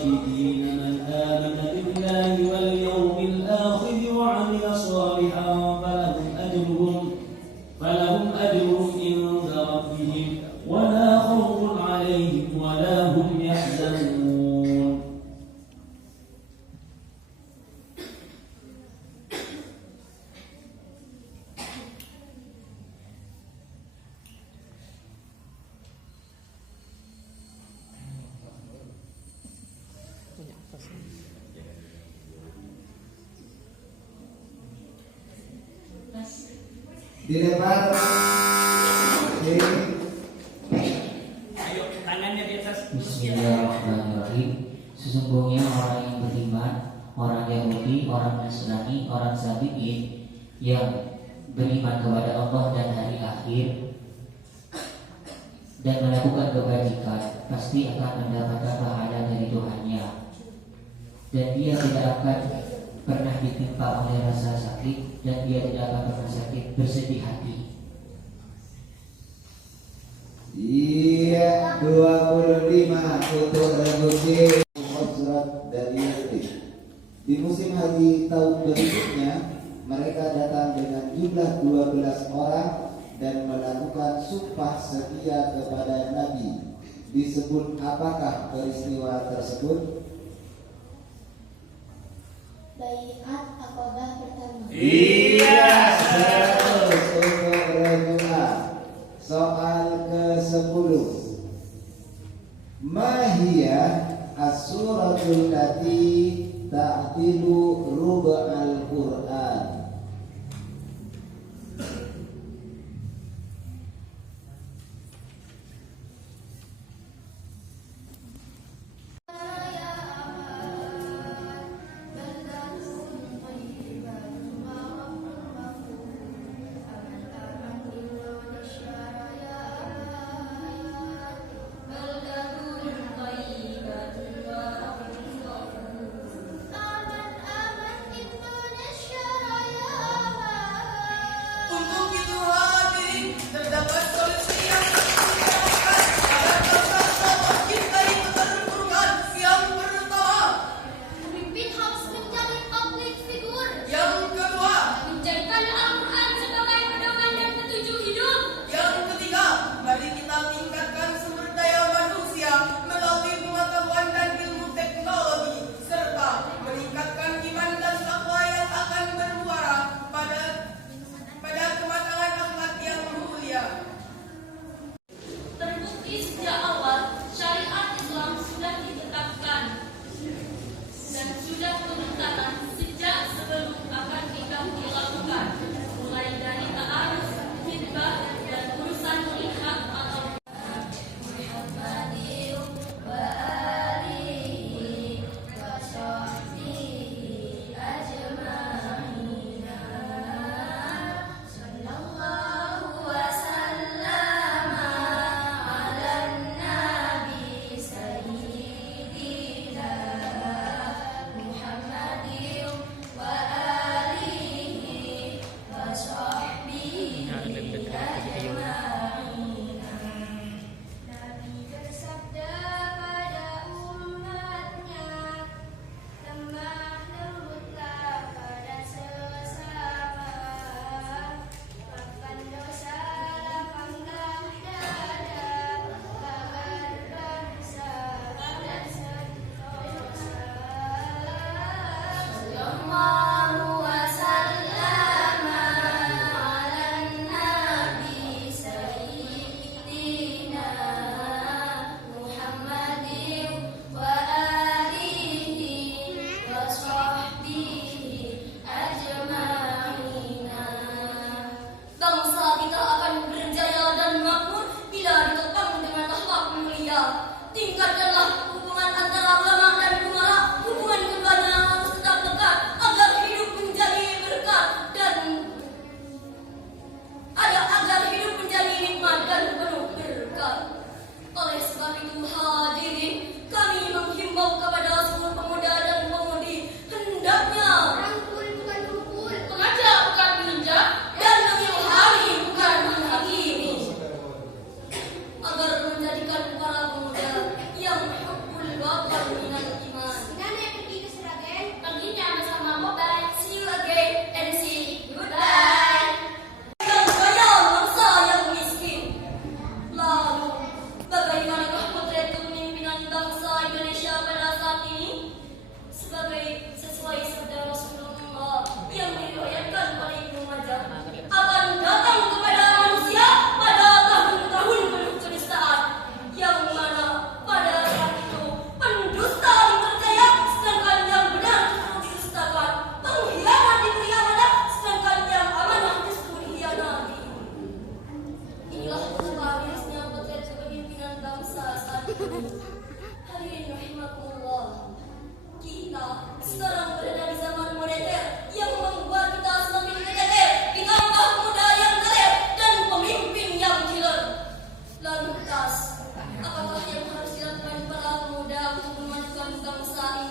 الراشدين من آمن بالله واليوم الآخر وعمل صالحا فلهم أجرهم عند ربهم ولا خوف عليهم ولا هم يحزنون. Dilempar. Ayo, tangannya di atas. Bismillahirrahmanirrahim. Sesungguhnya orang yang beriman, orang Yahudi, orang Nasrani, orang Sabi'in yang beriman kepada Allah dan hari akhir dan melakukan kebajikan pasti akan mendapatkan pahala dari Tuhannya, dan dia tidak akan pernah ditimpa oleh rasa sakit, dan dia tidak akan pernah sakit bersedih hati. Iya, 25 untuk revolusi Hijrat dari Yasrib. Di musim haji tahun berikutnya, mereka datang dengan jumlah 12 orang dan melakukan sumpah setia kepada Nabi. Disebut apakah peristiwa tersebut? Baiat Aqabah pertama. Iya. Terus untuk Rajula. Soal ke-10. Mahiyah as-suratul lati ta'tilu rub'al Qur'an. Aman Indonesia Raya.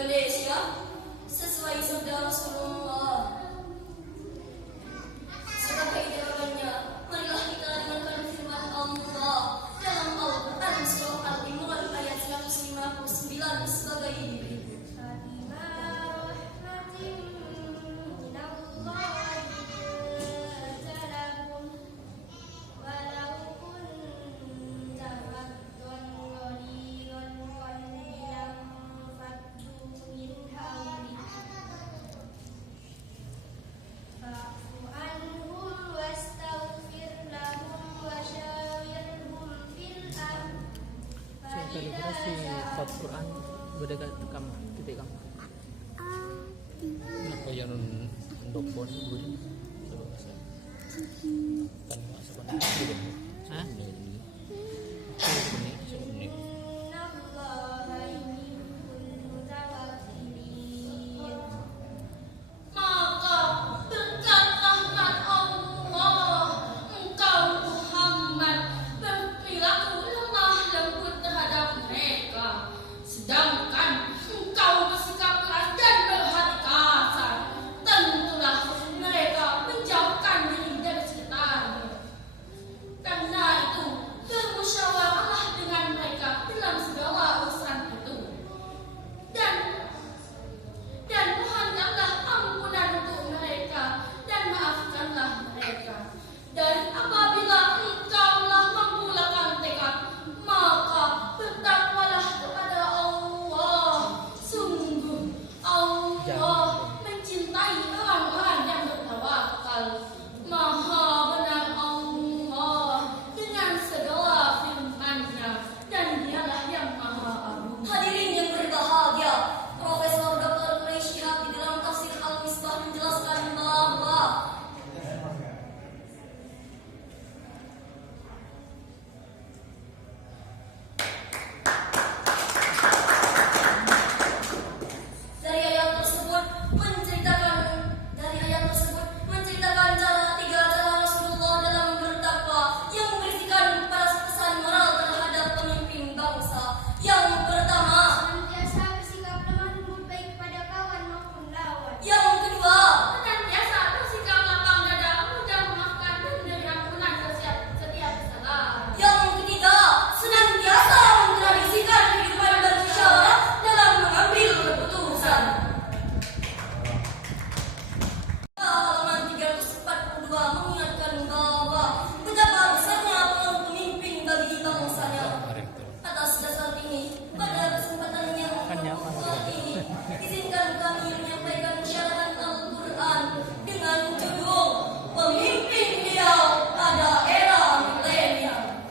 Indonesia sesuai sabda Rasulullah. Sebagai jawabannya, marilah kita dengarkan firman Allah dalam Al-Quran surah Al-Imran ayat 159 sebagai berikut. Kalibrasi Al Quran beda kamu titik kamu. Apa yang dokpon gue? Kan masuk kan? Hah? Sedangkan engkau bersikap keras dan berhati kasar, tentulah mereka menjauhkan diri dari sekitarnya. Karena itu, bermusyawarahlah dengan mereka dalam segala urusan itu. Dan mohonkanlah ampunan untuk mereka dan maafkanlah mereka. Dan apabila engkau telah memulakan tekad, maka bertakwalah kepada Allah. Sungguh Allah mencintai orang-orang yang bertawakal. Maha benar Allah dengan segala firman-Nya, dan Dialah yang Maha Agung. Hadirin yang berbahagia, Profesor Dr. Quraish Shihab di dalam tafsir Al-Misbah menjelaskan bahwa dari ayat tersebut menceritakan tiga cara Rasulullah dalam bertakwa yang berisikan kepada pesan moral terhadap pemimpin bangsa. Yang pertama, Senantiasa bersikap lemah lembut baik kepada kawan maupun lawan. yang kedua, senantiasa bersikap lapang dada, mudah memaafkan dan memberi ampunan setiap kesalahan. Yang ketiga, senantiasa mentradisikan kehidupan bermusyawarah dalam mengambil keputusan. Halaman 342 mengingatkan bahwa betapa besarnya peran pemimpin bagi bangsanya. Atas dasar ini, pada kesempatan yang berbahagia ini, izinkan kami menyampaikan syarahan Al-Quran dengan judul Pemimpin Ideal pada Era Milenial.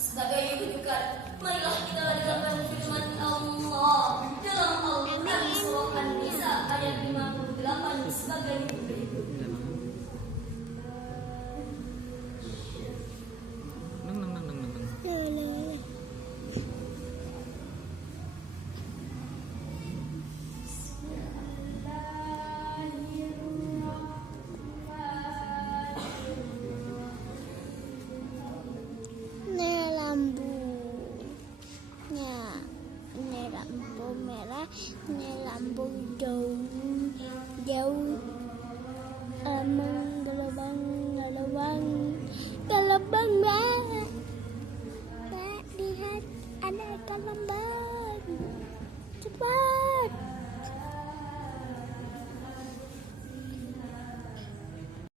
Sebagai rujukan, marilah kita dengarkan firman Allah dalam Al-Quran surah An-Nisa ayat 58 sebagai berikut. Ini lampu merah, ini lampu jauh gelombang merah. Lihat ada gelombang.